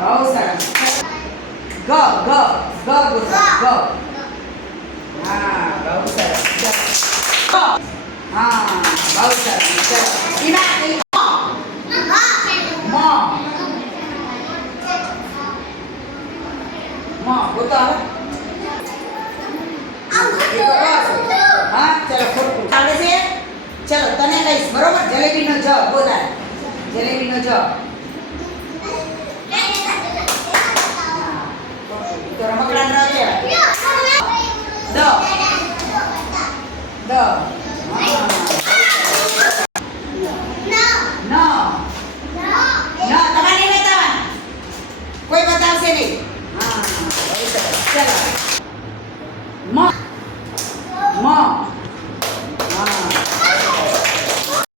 બહુ સરસ. ગ ગ ગ ગ. હા બહુ સરસ. હા બહુ સરસ. ચલો ઈના મ બોતો હવે. હા ચલો ખોટું આવડે છે. ચલો તને કહીશ બરોબર. જલેબીનો જ બોલાય. જલેબીનો જ. તો રમકડા ન કહેવાય. દ દ ન તમારે નહીં બતાવવાનું. કોઈ બતાવશે નહીં. હા બહુ સરસ. ચલો મ મ